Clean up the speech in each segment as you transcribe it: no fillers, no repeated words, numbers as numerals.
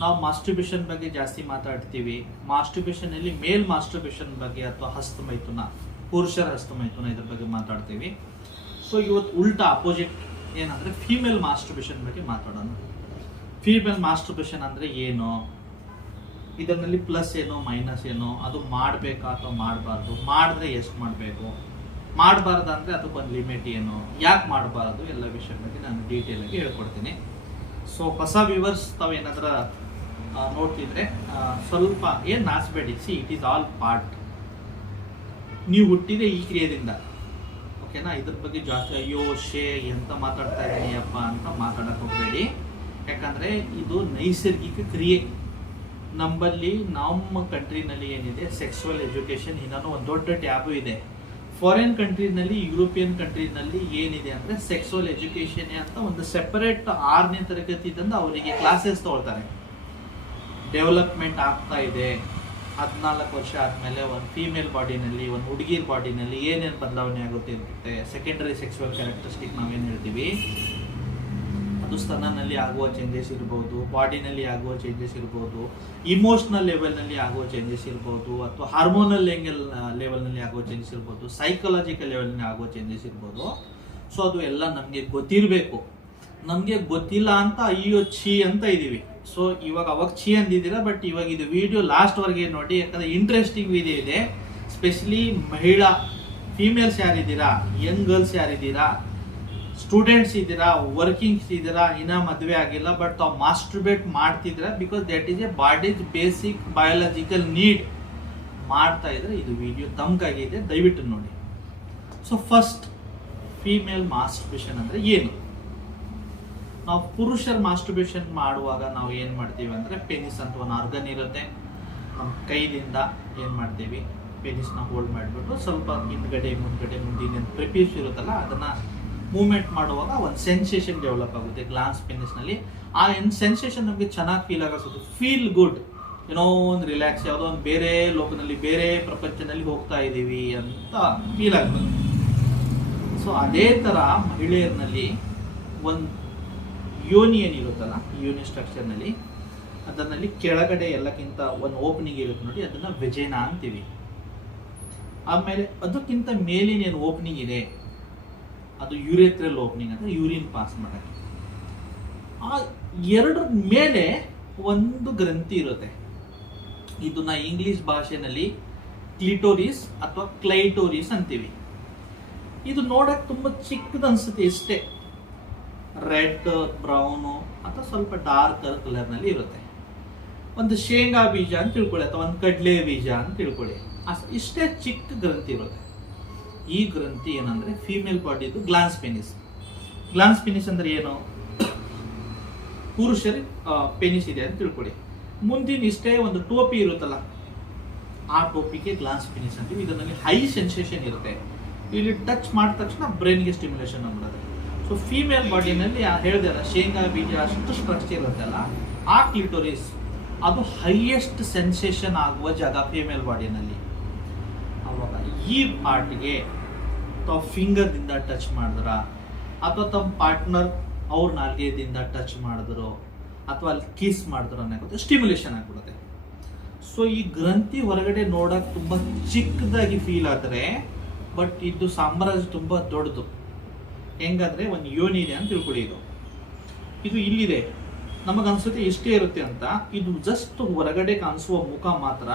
ನಾವು ಮಾಸ್ಟರ್ಬೇಷನ್ ಬಗ್ಗೆ ಜಾಸ್ತಿ ಮಾತಾಡ್ತೀವಿ. ಮಾಸ್ಟರ್ಬೇಷನಲ್ಲಿ ಮೇಲ್ ಮಾಸ್ಟರ್ಬೇಷನ್ ಬಗ್ಗೆ ಅಥವಾ ಹಸ್ತಮೈಥುನ, ಪುರುಷರ ಹಸ್ತಮೈಥುನ ಇದ್ರ ಬಗ್ಗೆ ಮಾತಾಡ್ತೀವಿ. ಸೊ ಇವತ್ತು ಉಲ್ಟಾ ಅಪೋಸಿಟ್ ಏನಂದರೆ ಫೀಮೇಲ್ ಮಾಸ್ಟರ್ಬೇಷನ್ ಬಗ್ಗೆ ಮಾತಾಡೋಣ. ಫೀಮೇಲ್ ಮಾಸ್ಟರ್ಬೇಷನ್ ಅಂದರೆ ಏನು, ಇದರಲ್ಲಿ ಪ್ಲಸ್ ಏನೋ ಮೈನಸ್ ಏನೋ, ಅದು ಮಾಡಬೇಕಾ ಅಥವಾ ಮಾಡಬಾರ್ದು, ಮಾಡಿದ್ರೆ ಎಷ್ಟು ಮಾಡಬೇಕು, ಮಾಡಬಾರ್ದು ಅಂದರೆ ಅದಕ್ಕೊಂದು ಲಿಮಿಟ್ ಏನು, ಯಾಕೆ ಮಾಡಬಾರ್ದು, ಎಲ್ಲ ವಿಷಯ ಬಗ್ಗೆ ನಾನು ಡೀಟೇಲಾಗಿ ಹೇಳ್ಕೊಡ್ತೀನಿ. ಸೊ ಹೊಸ ವ್ಯೂವರ್ಸ್ ತಾವೇನಾದ್ರೂ ನೋಡ್ತಿದ್ರೆ ಸ್ವಲ್ಪ ಏನು ನಾಚಬೇಡಿ. It is all part. ನೀವು ಹುಟ್ಟಿದೆ ಈ ಕ್ರಿಯೆಯಿಂದ, ಓಕೆನಾ. ಇದ್ರ ಬಗ್ಗೆ ಜಾಸ್ತಿ ಅಯ್ಯೋ ಎಂತ ಮಾತಾಡ್ತಾ ಇದ್ದೀನಿ ಅಪ್ಪ ಅಂತ ಮಾತಾಡಕ್ಕೆ ಹೋಗಬೇಡಿ. ಯಾಕಂದರೆ ಇದು ನೈಸರ್ಗಿಕ ಕ್ರಿಯೆ. ನಮ್ಮಲ್ಲಿ ನಮ್ಮ ಕಂಟ್ರಿನಲ್ಲಿ ಏನಿದೆ ಸೆಕ್ಸುವಲ್ ಎಜುಕೇಷನ್ ಇನ್ನೂ ಒಂದು ದೊಡ್ಡ ಟ್ಯಾಬು ಇದೆ. ಫಾರಿನ್ ಕಂಟ್ರಿನಲ್ಲಿ, ಯುರೋಪಿಯನ್ ಕಂಟ್ರಿನಲ್ಲಿ ಏನಿದೆ ಅಂದರೆ ಸೆಕ್ಸುವಲ್ ಎಜುಕೇಷನ್ ಅಂತ ಒಂದು ಸೆಪರೇಟ್ 6ನೇ ತರಗತಿ ತಂದು ಅವರಿಗೆ ಕ್ಲಾಸಸ್ ತೊಗೊಳ್ತಾರೆ. ಡೆವಲಪ್ಮೆಂಟ್ ಆಗ್ತಾ ಇದೆ. 14 ವರ್ಷ ಆದಮೇಲೆ ಒಂದು ಫೀಮೇಲ್ ಬಾಡಿನಲ್ಲಿ, ಒಂದು ಹುಡುಗಿರ್ ಬಾಡಿನಲ್ಲಿ ಏನೇನು ಬದಲಾವಣೆ ಆಗುತ್ತೆ ಇರುತ್ತೆ. ಸೆಕೆಂಡರಿ ಸೆಕ್ಸುವಲ್ ಕ್ಯಾರೆಕ್ಟರಿಸ್ಟಿಕ್ ನಾವೇನು ಹೇಳ್ತೀವಿ, ಅದು ಸ್ತನನಲ್ಲಿ ಆಗುವ ಚೇಂಜಸ್ ಇರ್ಬೋದು, ಬಾಡಿನಲ್ಲಿ ಆಗುವ ಚೇಂಜಸ್ ಇರ್ಬೋದು, ಇಮೋಷನಲ್ ಲೆವೆಲ್ನಲ್ಲಿ ಆಗುವ ಚೇಂಜಸ್ ಇರ್ಬೋದು, ಅಥವಾ ಹಾರ್ಮೋನಲ್ ಲೆವೆಲ್ನಲ್ಲಿ ಆಗುವ ಚೇಂಜಸ್ ಇರ್ಬೋದು, ಸೈಕಲಾಜಿಕಲ್ ಲೆವೆಲ್ನಲ್ಲಿ ಆಗುವ ಚೇಂಜಸ್ ಇರ್ಬೋದು. ಸೊ ಅದು ಎಲ್ಲ ನಮಗೆ ಗೊತ್ತಿರಬೇಕು. ನಮಗೆ ಗೊತ್ತಿಲ್ಲ ಅಂತ ಅಯ್ಯೋ ಛೀ ಅಂತ ಇದ್ದೀವಿ. ಸೊ ಅವಾಗ ಛೀ ಅಂದಿದ್ದೀರಾ, ಬಟ್ ಇವಾಗ ಇದು ವಿಡಿಯೋ ಲಾಸ್ಟ್ವರೆಗೆ ನೋಡಿ. ಯಾಕಂದರೆ ಇಂಟ್ರೆಸ್ಟಿಂಗ್ ವಿಡಿಯೋ ಇದೆ. ಸ್ಪೆಷಲಿ ಮಹಿಳಾ ಫೀಮೇಲ್ಸ್ ಯಾರಿದ್ದೀರಾ, ಯಂಗ್ ಗರ್ಲ್ಸ್ ಯಾರಿದ್ದೀರಾ, ಸ್ಟೂಡೆಂಟ್ಸ್ ಇದ್ದೀರಾ, ವರ್ಕಿಂಗ್ಸ್ ಇದ್ದೀರಾ, ಇನ್ನೂ ಮದುವೆ ಆಗಿಲ್ಲ ಬಟ್ ತಾವು ಮಾಸ್ಟರ್ಬೇಟ್ ಮಾಡ್ತಿದ್ದೀರಾ, because that is A bodies basic biological need ಮಾಡ್ತಾ ಇದ್ರೆ ಇದು ವಿಡಿಯೋ ತಮ್ಗಾಗಿದೆ, ದಯವಿಟ್ಟು ನೋಡಿ. ಸೊ ಫಸ್ಟ್, ಫೀಮೇಲ್ ಮಾಸ್ಟರ್ಬೇಷನ್ ಅಂದರೆ ಏನು? ನಾವು ಪುರುಷರ ಮಾಸ್ಟರ್ಬೇಷನ್ ಮಾಡುವಾಗ ನಾವು ಏನು ಮಾಡ್ತೀವಿ ಅಂದರೆ, ಪೆನಿಸ್ ಅಂತ ಒಂದು ಆರ್ಗನ್ ಇರುತ್ತೆ. ನಮ್ಮ ಕೈಲಿಂದ ಏನು ಮಾಡ್ತೀವಿ, ಪೆನಿಸ್ನ ಹೋಲ್ಡ್ ಮಾಡಿಬಿಟ್ಟು ಸ್ವಲ್ಪ ಹಿಂದ್ಗಡೆ ಮುಂದಿನ ಪ್ರಿಪೀಸ್ ಇರುತ್ತಲ್ಲ ಅದನ್ನು ಮೂವ್ಮೆಂಟ್ ಮಾಡುವಾಗ ಒಂದು ಸೆನ್ಸೇಷನ್ ಡೆವಲಪ್ ಆಗುತ್ತೆ ಗ್ಲಾನ್ಸ್ ಪೆನಿಸ್ನಲ್ಲಿ. ಆ ಸೆನ್ಸೇಷನ್ ನಮಗೆ ಚೆನ್ನಾಗಿ ಫೀಲ್ ಆಗೋದು, ಫೀಲ್ ಗುಡ್, ಏನೋ ಒಂದು ರಿಲ್ಯಾಕ್ಸ್, ಯಾವುದೋ ಒಂದು ಬೇರೆ ಲೋಕದಲ್ಲಿ, ಬೇರೆ ಪ್ರಪಂಚದಲ್ಲಿ ಹೋಗ್ತಾ ಇದ್ದೀವಿ ಅಂತ ಫೀಲ್ ಆಗ್ತದೆ. ಸೊ ಅದೇ ಥರ ಮಹಿಳೆಯರಲ್ಲಿ ಒಂದು ಯೋನಿ ಏನಿರುತ್ತಲ್ಲ, ಯೋನಿ ಸ್ಟ್ರಕ್ಚರ್ನಲ್ಲಿ ಅದರಲ್ಲಿ ಕೆಳಗಡೆ ಎಲ್ಲಕ್ಕಿಂತ ಒಂದು ಓಪನಿಂಗ್ ಇರುತ್ತೆ ನೋಡಿ, ಅದನ್ನು ವೆಜೈನಾ ಅಂತೀವಿ. ಆಮೇಲೆ ಅದಕ್ಕಿಂತ ಮೇಲಿನ ಏನು ಓಪನಿಂಗ್ ಇದೆ ಅದು ಯುರೇಥ್ರಲ್ ಓಪನಿಂಗ್ ಅಂತ, ಯೂರಿನ್ ಪಾಸ್ ಮಾಡೋಕ್ಕೆ. ಆ ಎರಡರ ಮೇಲೆ ಒಂದು ಗ್ರಂಥಿ ಇರುತ್ತೆ. ಇದನ್ನ ಇಂಗ್ಲಿಷ್ ಭಾಷೆನಲ್ಲಿ ಕ್ಲಿಟೋರಿಸ್ ಅಥವಾ ಕ್ಲೈಟೋರಿಸ್ ಅಂತೀವಿ. ಇದು ನೋಡಕ್ಕೆ ತುಂಬ ಚಿಕ್ಕದು ಅನ್ಸುತ್ತೆ, ಇಷ್ಟೇ. ರೆಡ್, ಬ್ರೌನು ಅಥವಾ ಸ್ವಲ್ಪ ಡಾರ್ಕರ್ ಕಲರ್ನಲ್ಲಿ ಇರುತ್ತೆ. ಒಂದು ಶೇಂಗಾ ಬೀಜ ಅಂತ ತಿಳ್ಕೊಳ್ಳಿ, ಅಥವಾ ಒಂದು ಕಡಲೆ ಬೀಜ ಅಂತ ತಿಳ್ಕೊಳ್ಳಿ, ಇಷ್ಟೇ ಚಿಕ್ಕ ಗ್ರಂಥಿ ಇರುತ್ತೆ. ಈ ಗ್ರಂಥಿ ಏನಂದ್ರೆ ಫೀಮೇಲ್ ಬಾಡಿದು ಗ್ಲಾನ್ಸ್ ಪೆನಿಸ್. ಗ್ಲಾನ್ಸ್ ಪೆನಿಸ್ ಅಂದ್ರೆ ಏನು? ಪುರುಷರಿ ಪೆನಿಸ್ ಇದೆ ಅಂತ ತಿಳ್ಕೊಳ್ಳಿ. ಮುಂದಿನ ಇಷ್ಟೇ ಒಂದು ಟೋಪಿ ಇರುತ್ತಲ್ಲ, ಆ ಟೋಪಿಗೆ ಗ್ಲಾನ್ಸ್ ಪೆನಿಸ್ ಅಂತೀವಿ. ಇದರಲ್ಲಿ ಹೈ ಸೆನ್ಸೇಷನ್ ಇರುತ್ತೆ. ಇಲ್ಲಿ ಟಚ್ ಮಾಡಿದ ತಕ್ಷಣ ಬ್ರೈನ್ಗೆ ಸ್ಟಿಮ್ಯುಲೇಷನ್ ಆಗ್ಬಿಡುತ್ತೆ. ಸೊ ಫೀಮೇಲ್ ಬಾಡಿನಲ್ಲಿ ಹೇಳಿದೆಲ್ಲ ಶೇಂಗಾ ಬೀಜ ಅಷ್ಟು ಸ್ಟ್ರಕ್ಚರ್ ಇರುತ್ತಲ್ಲ, ಆ ಕ್ಲಿಟೋರಿಸ್ ಅದು ಹೈಯೆಸ್ಟ್ ಸೆನ್ಸೇಷನ್ ಆಗುವ ಜಾಗ ಫೀಮೇಲ್ ಬಾಡಿನಲ್ಲಿ. ಅವಾಗ ಈ ಪಾರ್ಟ್ಗೆ ತಾವು ಫಿಂಗರ್ದಿಂದ ಟಚ್ ಮಾಡಿದ್ರ, ಅಥವಾ ತಮ್ಮ ಪಾರ್ಟ್ನರ್ ಅವ್ರ ನಾಲ್ಗೆದಿಂದ ಟಚ್ ಮಾಡಿದ್ರು, ಅಥವಾ ಅಲ್ಲಿ ಕಿಸ್ ಮಾಡಿದ್ರು ಅನ್ನೋದು ಸ್ಟಿಮ್ಯುಲೇಷನ್ ಆಗಿಬಿಡುತ್ತೆ. ಸೊ ಈ ಗ್ರಂಥಿ ಹೊರಗಡೆ ನೋಡಕ್ಕೆ ತುಂಬ ಚಿಕ್ಕದಾಗಿ ಫೀಲ್ ಆದರೆ, ಬಟ್ ಇದು ಸಾಮ್ರಾಜ್ಯ ತುಂಬ ದೊಡ್ಡದು. ಹೆಂಗಂದ್ರೆ ಒಂದು ಯೋನಿ ಇದೆ ಅಂತ ತಿಳ್ಕೊಳ್ಳಿ. ಇದು ಇಲ್ಲಿದೆ, ನಮಗನ್ಸುತ್ತೆ ಇಷ್ಟೇ ಇರುತ್ತೆ ಅಂತ. ಇದು ಜಸ್ಟ್ ಹೊರಗಡೆ ಕಾಣಿಸುವ ಮುಖ ಮಾತ್ರ,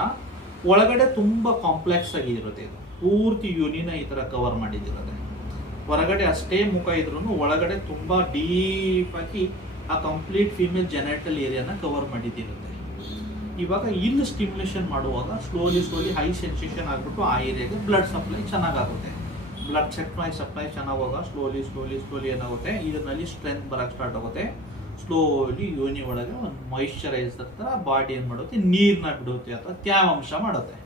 ಒಳಗಡೆ ತುಂಬ ಕಾಂಪ್ಲೆಕ್ಸ್ ಆಗಿ ಇರುತ್ತೆ. ಇದು ಪೂರ್ತಿ ಯೋನಿನ ಈ ಥರ ಕವರ್ ಮಾಡಿದಿರುತ್ತೆ. ಹೊರಗಡೆ ಅಷ್ಟೇ ಮುಖ ಇದ್ರೂ ಒಳಗಡೆ ತುಂಬ ಡೀಪ್ ಆಗಿ ಆ ಕಂಪ್ಲೀಟ್ ಫೀಮೇಲ್ ಜೆನೆಟಲ್ ಏರಿಯಾನ ಕವರ್ ಮಾಡಿದಿರುತ್ತೆ. ಇವಾಗ ಇಲ್ಲಿ ಸ್ಟಿಮ್ಯುಲೇಷನ್ ಮಾಡುವಾಗ ಸ್ಲೋಲಿ ಹೈ ಸೆನ್ಸೇಷನ್ ಆಗಿಬಿಟ್ಟು ಆ ಏರಿಯಾಗೆ ಬ್ಲಡ್ ಸಪ್ಲೈ ಚೆನ್ನಾಗುತ್ತೆ. ಬ್ಲಡ್ ಸಪ್ಲೈ ಚೆನ್ನಾಗಿ ಹೋಗ ಸ್ಲೋಲಿ ಏನಾಗುತ್ತೆ, ಇದರಲ್ಲಿ ಸ್ಟ್ರೆಂತ್ ಬರೋಕ್ಕೆ ಸ್ಟಾರ್ಟ್ ಆಗುತ್ತೆ. ಸ್ಲೋಲಿ ಯೋನಿ ಒಳಗೆ ಒಂದು ಮಾಯಿಶ್ಚರೈಸರ್ ಥರ ಬಾಡಿ ಏನು ಮಾಡುತ್ತೆ, ನೀರನ್ನ ಬಿಡುತ್ತೆ ಅಥವಾ ತೇವಾಂಶ ಮಾಡುತ್ತೆ.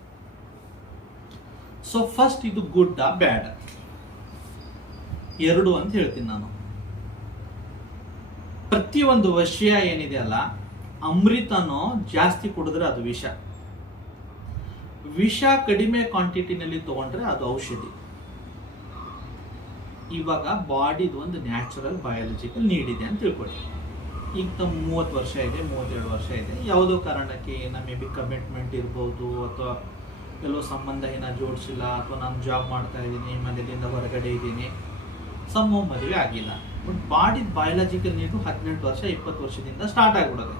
ಸೊ ಫಸ್ಟ್ ಇದು ಗುಡ್ ಬ್ಯಾಡ್ ಎರಡು ಅಂತ ಹೇಳ್ತೀನಿ ನಾನು. ಪ್ರತಿಯೊಂದು ವಿಷಯ ಏನಿದೆ ಅಲ್ಲ, ಅಮೃತನೋ ಜಾಸ್ತಿ ಕುಡಿದ್ರೆ ಅದು ವಿಷ, ವಿಷ ಕಡಿಮೆ ಕ್ವಾಂಟಿಟಿನಲ್ಲಿ ತಗೊಂಡ್ರೆ ಅದು ಔಷಧಿ. ಇವಾಗ ಬಾಡಿದು ಒಂದು ನ್ಯಾಚುರಲ್ ಬಯಾಲಜಿಕಲ್ ನೀಡ್ ಇದೆ ಅಂತ ತಿಳ್ಕೊಳ್ಳಿ. ಈಗ ತಮ್ಮ 30 ವರ್ಷ ಇದೆ, 32 ವರ್ಷ ಇದೆ, ಯಾವುದೋ ಕಾರಣಕ್ಕೆ ಮೇ ಬಿ ಕಮಿಟ್ಮೆಂಟ್ ಇರ್ಬೋದು, ಅಥವಾ ಎಲ್ಲೋ ಸಂಬಂಧ ಜೋಡಿಸಿಲ್ಲ, ಅಥವಾ ನಾನು ಜಾಬ್ ಮಾಡ್ತಾ ಇದ್ದೀನಿ, ಮನೆಯಿಂದ ಹೊರಗಡೆ ಇದ್ದೀನಿ, ಮದುವೆ ಆಗಿಲ್ಲ. ಬಟ್ ಬಾಡಿ ಬಯಾಲಜಿಕಲ್ ನೀಡು 18 ವರ್ಷ 20 ವರ್ಷದಿಂದ ಸ್ಟಾರ್ಟ್ ಆಗಿಬಿಡೋದು.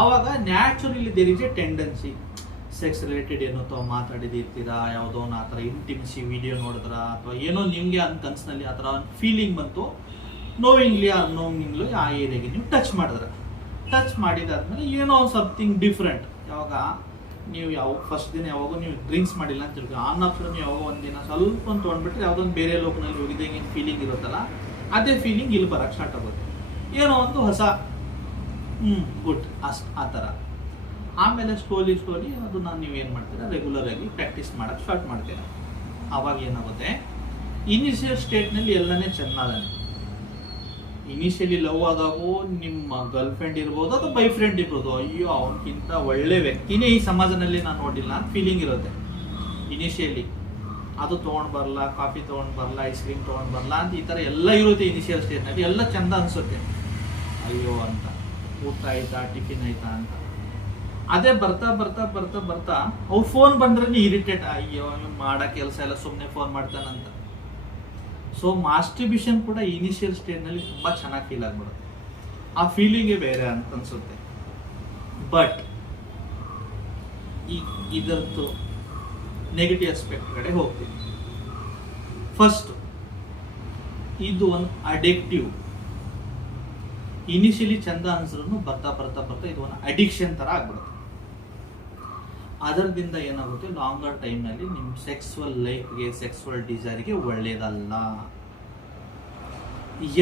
ಆವಾಗ naturally there is a tendency, sex related ಏನೋ ಅಥವಾ ಮಾತಾಡಿದಿರ್ತೀರಾ, ಯಾವುದೋ ಆ ಥರ ಇಂಟಿಮಿಸಿ ವಿಡಿಯೋ ನೋಡಿದ್ರ, ಅಥವಾ ಏನೋ ನಿಮಗೆ ಕನಸಿನಲ್ಲಿ ಆ ಥರ ಒಂದು ಫೀಲಿಂಗ್ ಬಂತು, ನೋವಿಂಗ್ಲಿ ಅನ್ನೋವಿಂಗ್ಲಿ ಆ ಏರಿಯಾಗೆ ನೀವು ಟಚ್ ಮಾಡಿದಾದ್ಮೇಲೆ ಏನೋ ಒಂದು ಸಮಥಿಂಗ್ ಡಿಫ್ರೆಂಟ್. ಯಾವಾಗ ನೀವು ಫಸ್ಟ್ ದಿನ ಯಾವಾಗ ನೀವು ಡ್ರಿಂಕ್ಸ್ ಮಾಡಿಲ್ಲ ಅಂತ ತಿಳ್ಕೊ, ಆನ್ ಆಫ್ಟರ್ ನೀವು ಯಾವಾಗ ಒಂದಿನ ಸ್ವಲ್ಪ ಒಂದು ತೊಗೊಂಡ್ಬಿಟ್ರೆ ಯಾವುದೋ ಒಂದು ಬೇರೆ ಲೋಕನಲ್ಲಿ ಹೋಗಿದ್ದಂಗೆ ಏನು ಫೀಲಿಂಗ್ ಇರುತ್ತಲ್ಲ, ಅದೇ ಫೀಲಿಂಗ್ ಇಲ್ಲಿ ಬರೋಕ್ಕೆ ಸ್ಟಾರ್ಟ್ ಆಗುತ್ತೆ. ಏನೋ ಒಂದು ಹೊಸ ಗುಡ್ ಆ ಥರ. ಆಮೇಲೆ ಸ್ಲೋಲಿ ಅದನ್ನ ನೀವು ಏನು ಮಾಡ್ತೀರಾ, ರೆಗ್ಯುಲರ್ ಆಗಿ ಪ್ರಾಕ್ಟೀಸ್ ಮಾಡೋಕ್ಕೆ ಸ್ಟಾರ್ಟ್ ಮಾಡ್ತೀರಾ. ಆವಾಗ ಏನಾಗುತ್ತೆ, ಇನಿಷಿಯಲ್ ಸ್ಟೇಟ್ನಲ್ಲಿ ಎಲ್ಲನೇ ಚೆನ್ನಾಗಿ, ಇನಿಷಿಯಲಿ ಲವ್ ಆದಾಗೂ ನಿಮ್ಮ ಗರ್ಲ್ ಫ್ರೆಂಡ್ ಇರ್ಬೋದು ಅಥವಾ ಬೈ ಫ್ರೆಂಡ್ ಇರ್ಬೋದು, ಅಯ್ಯೋ ಅವನಕ್ಕಿಂತ ಒಳ್ಳೆ ವ್ಯಕ್ತಿನೇ ಈ ಸಮಾಜದಲ್ಲಿ ನಾನು ನೋಡಿಲ್ಲ ಅಂತ ಫೀಲಿಂಗ್ ಇರುತ್ತೆ ಇನಿಷಿಯಲಿ. ಅದು ತೊಗೊಂಡು ಬರಲ್ಲ, ಕಾಫಿ ತೊಗೊಂಡು ಬರಲ್ಲ, ಐಸ್ ಕ್ರೀಮ್ ತೊಗೊಂಡು ಬರಲ್ಲ ಅಂತ ಈ ಥರ ಎಲ್ಲ ಇರುತ್ತೆ ಇನಿಷಿಯಲ್ ಸ್ಟೇಜ್ನಲ್ಲಿ. ಎಲ್ಲ ಚೆಂದ ಅನಿಸುತ್ತೆ, ಅಯ್ಯೋ ಅಂತ, ಊಟ ಆಯ್ತಾ, ಟಿಫಿನ್ ಆಯ್ತಾ ಅಂತ. ಅದೇ ಬರ್ತಾ ಅವ್ರು ಫೋನ್ ಬಂದ್ರೆ ಇರಿಟೇಟ್, ಅಯ್ಯೋ ಮಾಡೋ ಕೆಲಸ ಎಲ್ಲ ಸುಮ್ಮನೆ ಫೋನ್ ಮಾಡ್ತಾನಂತ. ಸೊ ಮಾಸ್ಟರ್ಬೇಷನ್ ಕೂಡ ಇನಿಷಿಯಲ್ ಸ್ಟೇಜ್ನಲ್ಲಿ ತುಂಬ ಚೆನ್ನಾಗಿ ಫೀಲ್ ಆಗ್ಬಿಡುತ್ತೆ, ಆ ಫೀಲಿಂಗೇ ಬೇರೆ ಅಂತ ಅನ್ಸುತ್ತೆ. ಬಟ್ ಇದರದ್ದು ನೆಗೆಟಿವ್ ಆಸ್ಪೆಕ್ಟ್ ಕಡೆ ಹೋಗ್ತೀನಿ. ಫಸ್ಟ್, ಇದು ಒಂದು ಅಡಿಕ್ಟಿವ್. ಇನಿಷಿಯಲಿ ಚಂದ ಅನ್ಸಿದ್ರು ಬರ್ತಾ ಇದು ಒಂದು ಅಡಿಕ್ಷನ್ ಥರ ಆಗ್ಬಿಡುತ್ತೆ. ಅದರಿಂದ ಏನಾಗುತ್ತೆ, ಲಾಂಗರ್ ಟೈಮ್ನಲ್ಲಿ ನಿಮ್ಮ ಸೆಕ್ಸುವಲ್ ಲೈಫ್ಗೆ, ಸೆಕ್ಸುವಲ್ ಡಿಸೈರ್ಗೆ ಒಳ್ಳೆಯದಲ್ಲ.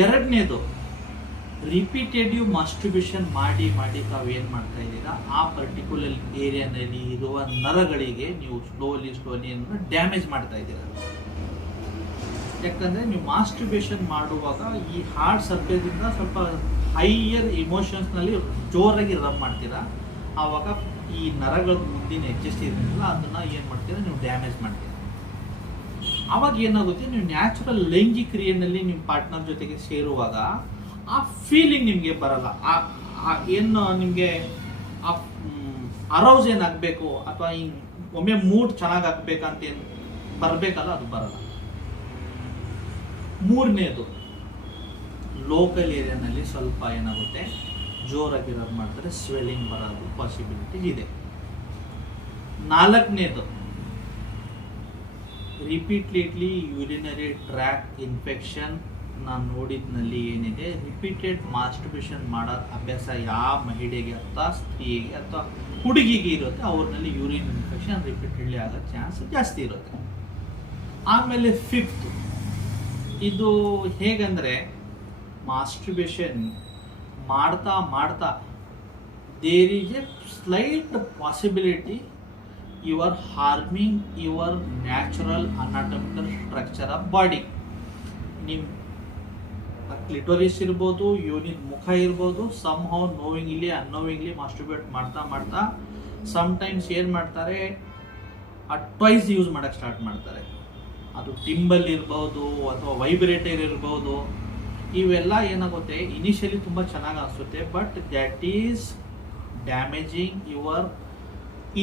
ಎರಡನೇದು, ರಿಪೀಟೆಡಿವ್ ಮಾಸ್ಟರ್ಬೇಷನ್ ಮಾಡಿ ತಾವೇನು ಮಾಡ್ತಾ ಇದ್ದೀರಾ, ಆ ಪರ್ಟಿಕ್ಯುಲರ್ ಏರಿಯಾನಲ್ಲಿ ಇರುವ ನರಗಳಿಗೆ ನೀವು ಸ್ಲೋಲಿ ಡ್ಯಾಮೇಜ್ ಮಾಡ್ತಾ ಇದ್ದೀರಾ. ಯಾಕಂದರೆ ನೀವು ಮಾಸ್ಟರ್ಬೇಷನ್ ಮಾಡುವಾಗ ಈ ಹಾರ್ಟ್ ಸರ್ಫೇಸಿಂದ ಸ್ವಲ್ಪ ಹೈಯರ್ ಇಮೋಷನ್ಸ್ನಲ್ಲಿ ಜೋರಾಗಿ ರಬ್ ಮಾಡ್ತೀರಾ. ಆವಾಗ ಈ ನರಗಳ ಮುಂದಿನ ಎಡ್ಜಸ್ಟ್ ಇರೋದಿಲ್ಲ, ಅದನ್ನು ಏನು ಮಾಡ್ತೀರಾ, ನೀವು ಡ್ಯಾಮೇಜ್ ಮಾಡ್ತೀರಾ. ಆವಾಗ ಏನಾಗುತ್ತೆ, ನೀವು ನ್ಯಾಚುರಲ್ ಲೈಂಗಿಕ ಕ್ರಿಯೆಯಲ್ಲಿ ನಿಮ್ಮ ಪಾರ್ಟ್ನರ್ ಜೊತೆಗೆ ಸೇರುವಾಗ ಆ ಫೀಲಿಂಗ್ ನಿಮಗೆ ಬರಲ್ಲ. ಏನು ನಿಮಗೆ ಅರೌಸ್ ಏನಾಗಬೇಕು ಅಥವಾ ಒಮ್ಮೆ ಮೂಡ್ ಚೆನ್ನಾಗಿ ಆಗ್ಬೇಕಂತ ಏನು ಬರಬೇಕಲ್ಲ, ಅದು ಬರಲ್ಲ. ಮೂರನೇದು, ಲೋಕಲ್ ಏರಿಯಾನಲ್ಲಿ ಸ್ವಲ್ಪ ಏನಾಗುತ್ತೆ, ಜೋರಾಗಿ ರಬ್ ಮಾಡ್ತಾರೆ, ಸ್ವೆಲ್ಲಿಂಗ್ ಬರೋದು ಪಾಸಿಬಿಲಿಟಿ ಇದೆ. ನಾಲ್ಕನೇದು, ರಿಪೀಟ್ಲಿ ಯೂರಿನರಿ ಟ್ರ್ಯಾಕ್ ಇನ್ಫೆಕ್ಷನ್. ನಾನು ನೋಡಿದ್ನಲ್ಲಿ ಏನಿದೆ, ರಿಪೀಟೆಡ್ ಮಾಸ್ಟರ್ಬೇಷನ್ ಮಾಡೋ ಅಭ್ಯಾಸ ಯಾವ ಮಹಿಳೆಗೆ ಅಥವಾ ಸ್ತ್ರೀಗೆ ಅಥವಾ ಹುಡುಗಿಗೆ ಇರುತ್ತೆ, ಅವ್ರನ್ನಲ್ಲಿ ಯೂರಿನ್ ಇನ್ಫೆಕ್ಷನ್ ರಿಪೀಟೆಡ್ಲಿ ಆಗೋ ಚಾನ್ಸ್ ಜಾಸ್ತಿ ಇರುತ್ತೆ. ಆಮೇಲೆ ಫಿಫ್ತ್, ಇದು ಹೇಗಂದರೆ, ಮಾಸ್ಟರ್ಬೇಷನ್ ಮಾಡ್ತಾ there is a slight possibility you are harming your natural anatomical structure of body. ನಿಮ್ಮ ಕ್ಲಿಟೋರಿಸ್ ಇರ್ಬೋದು, ಯೋನಿನ ಮುಖ ಇರ್ಬೋದು, ಸಮ್ಹೌ ನೋವಿಂಗ್ಲಿ ಅನ್ನೋವಿಂಗ್ಲಿ ಮಾಸ್ಟರ್ಬೇಟ್ ಮಾಡ್ತಾ ಸಮ್ಟೈಮ್ಸ್ ಏನು ಮಾಡ್ತಾರೆ, ಟ್ವೈಸ್ ಯೂಸ್ ಮಾಡೋಕ್ಕೆ ಸ್ಟಾರ್ಟ್ ಮಾಡ್ತಾರೆ. ಅದು ಟಿಂಬಲ್ ಇರ್ಬೋದು ಅಥವಾ ವೈಬ್ರೇಟರ್ ಇರ್ಬೋದು. ಇವೆಲ್ಲ ಏನಾಗುತ್ತೆ, ಇನಿಷಿಯಲಿ ತುಂಬ ಚೆನ್ನಾಗಿ ಅನಿಸುತ್ತೆ, but that is damaging your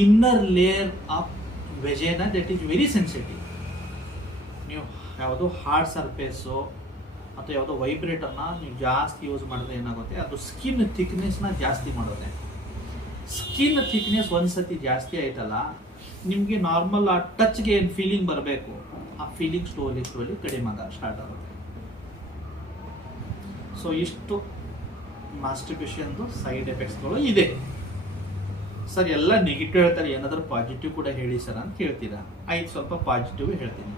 inner layer of vagina, that is very sensitive. ನೀವು ಯಾವುದೋ ಹಾರ್ಡ್ ಸರ್ಫೇಸು ಅಥವಾ ಯಾವುದೋ ವೈಬ್ರೇಟರ್ನ ನೀವು ಜಾಸ್ತಿ ಯೂಸ್ ಮಾಡಿದ್ರೆ ಏನಾಗುತ್ತೆ, ಅದು ಸ್ಕಿನ್ ಥಿಕ್ನೆಸ್ನ ಜಾಸ್ತಿ ಮಾಡುತ್ತೆ. ಸ್ಕಿನ್ ಥಿಕ್ನೆಸ್ ಒಂದ್ಸತಿ ಜಾಸ್ತಿ ಆಯ್ತಲ್ಲ, ನಿಮಗೆ ನಾರ್ಮಲ್ ಆ ಟಚ್ಗೆ ಏನು ಫೀಲಿಂಗ್ ಬರಬೇಕು, ಆ ಫೀಲಿಂಗ್ ಸ್ಲೋಲಿ ಕಡಿಮೆ ಆಗೋಕ್ಕೆ ಸ್ಟಾರ್ಟ್ ಆಗುತ್ತೆ. ಸೊ ಇಷ್ಟು ಮಾಸ್ಟರ್ಬೇಷನ್ದು ಸೈಡ್ ಎಫೆಕ್ಟ್ಸ್ಗಳು ಇದೆ. ಸರ್ ಎಲ್ಲ ನೆಗೆಟಿವ್ ಹೇಳ್ತಾರೆ, ಏನಾದರೂ ಪಾಸಿಟಿವ್ ಕೂಡ ಹೇಳಿ ಸರ್ ಅಂತ ಕೇಳ್ತೀರಾ. ಆಯ್ತು, ಸ್ವಲ್ಪ ಪಾಸಿಟಿವ್ ಹೇಳ್ತೀನಿ.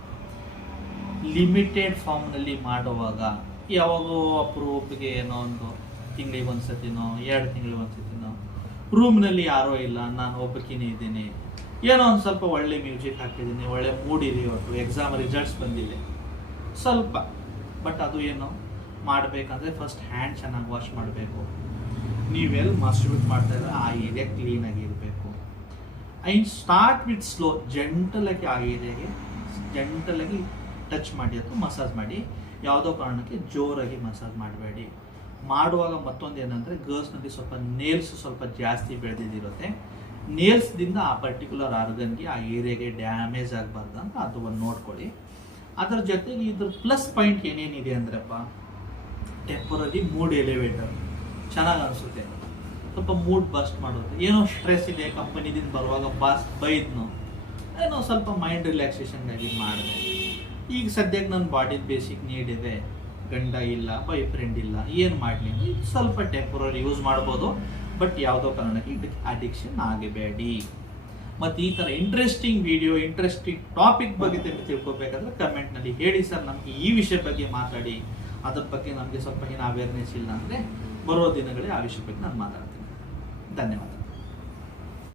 ಲಿಮಿಟೆಡ್ ಫಾರ್ಮ್ನಲ್ಲಿ ಮಾಡುವಾಗ ಯಾವಾಗೋ ಅಪ್ರೂಪ್ಗೆ ಏನೋ ಒಂದು ತಿಂಗಳಿಗೆ ಒಂದ್ಸತಿನೋ 2 ತಿಂಗಳಿಗೆ ಒಂದ್ಸತಿನೋ ರೂಮ್ನಲ್ಲಿ ಯಾರೋ ಇಲ್ಲ, ನಾನು ಒಬ್ಬಕಿನೇ ಇದ್ದೀನಿ, ಏನೋ ಒಂದು ಸ್ವಲ್ಪ ಒಳ್ಳೆ ಮ್ಯೂಸಿಕ್ ಹಾಕಿದ್ದೀನಿ, ಒಳ್ಳೆ ಮೂಡ್ ಇದೆ, ಇವತ್ತು ಎಕ್ಸಾಮ್ ರಿಸಲ್ಟ್ಸ್ ಬಂದಿದೆ ಸ್ವಲ್ಪ. ಬಟ್ ಅದು ಏನು ಮಾಡಬೇಕಂದ್ರೆ ಫಸ್ಟ್ ಹ್ಯಾಂಡ್ ಚೆನ್ನಾಗಿ ವಾಶ್ ಮಾಡಬೇಕು. ನೀವೆಲ್ಲಿ ಮಾಸ್ಟರ್ಬೇಟ್ ಮಾಡ್ತಾ ಇದ್ರೆ ಆ ಏರಿಯಾ ಕ್ಲೀನಾಗಿರಬೇಕು. ಆ್ಯಂಡ್ ಸ್ಟಾರ್ಟ್ ವಿತ್ ಸ್ಲೋ, ಜೆಂಟಲಾಗಿ ಆ ಏರಿಯಾಗೆ ಜೆಂಟಲಾಗಿ ಟಚ್ ಮಾಡಿ ಅಥವಾ ಮಸಾಜ್ ಮಾಡಿ. ಯಾವುದೋ ಕಾರಣಕ್ಕೆ ಜೋರಾಗಿ ಮಸಾಜ್ ಮಾಡಬೇಡಿ. ಮಾಡುವಾಗ ಮತ್ತೊಂದು ಏನಂದರೆ ಗರ್ಲ್ಸ್ನಲ್ಲಿ ಸ್ವಲ್ಪ ನೇಲ್ಸ್ ಸ್ವಲ್ಪ ಜಾಸ್ತಿ ಬೆಳೆದಿರುತ್ತೆ. ನೇಲ್ಸ್ದಿಂದ ಆ ಪರ್ಟಿಕ್ಯುಲರ್ ಆರ್ಗನ್ಗೆ ಆ ಏರಿಯಾಗೆ ಡ್ಯಾಮೇಜ್ ಆಗಬಾರ್ದು ಅಂತ ಅದು ಒಂದು ನೋಡ್ಕೊಳ್ಳಿ. ಅದರ ಜೊತೆಗೆ ಇದ್ರ ಪ್ಲಸ್ ಪಾಯಿಂಟ್ ಏನೇನಿದೆ ಅಂದ್ರಪ್ಪ, ಟೆಂಪರರಿ ಮೂಡ್ ಎಲಿವೇಟರ್ ಚೆನ್ನಾಗಿ ಅನಿಸುತ್ತೆ. ಸ್ವಲ್ಪ ಮೂಡ್ ಬಸ್ಟ್ ಮಾಡೋದು, ಏನೋ ಸ್ಟ್ರೆಸ್ ಇದೆ ಕಂಪನಿದಿಂದ ಬರುವಾಗ ಬೈದ್ನು, ಏನೋ ಸ್ವಲ್ಪ ಮೈಂಡ್ ರಿಲ್ಯಾಕ್ಸೇಷನ್ಗಾಗಿ ಮಾಡಿದೆ. ಈಗ ಸದ್ಯಕ್ಕೆ ನನ್ನ ಬಾಡಿದ ಬೇಸಿಕ್ ನೀಡ್ ಇದೆ, ಗಂಡ ಇಲ್ಲ, ಬಾಯ್ ಫ್ರೆಂಡ್ ಇಲ್ಲ, ಏನು ಮಾಡಲಿ, ಇದು ಸ್ವಲ್ಪ ಟೆಂಪರರಿ ಯೂಸ್ ಮಾಡ್ಬೋದು. ಬಟ್ ಯಾವುದೋ ಕಾರಣಕ್ಕೆ ಇದಕ್ಕೆ ಅಡಿಕ್ಷನ್ ಆಗಬೇಡಿ. ಮತ್ತು ಈ ಥರ ಇಂಟ್ರೆಸ್ಟಿಂಗ್ ವಿಡಿಯೋ, ಇಂಟ್ರೆಸ್ಟಿಂಗ್ ಟಾಪಿಕ್ ಬಗ್ಗೆ ತಿಳ್ಕೊಬೇಕಾದ್ರೆ ಕಮೆಂಟ್ನಲ್ಲಿ ಹೇಳಿ ಸರ್, ನಮಗೆ ಈ ವಿಷಯ ಬಗ್ಗೆ ಮಾತಾಡಿ, ಅದ್ರ ಬಗ್ಗೆ ನಮಗೆ ಸ್ವಲ್ಪ ಏನು ಅವೇರ್ನೆಸ್ ಇಲ್ಲ ಅಂದರೆ ಬರೋ ದಿನಗಳೇ ಆ ವಿಷಯ ಬಗ್ಗೆ ನಾನು ಮಾತಾಡ್ತೀನಿ. ಧನ್ಯವಾದ.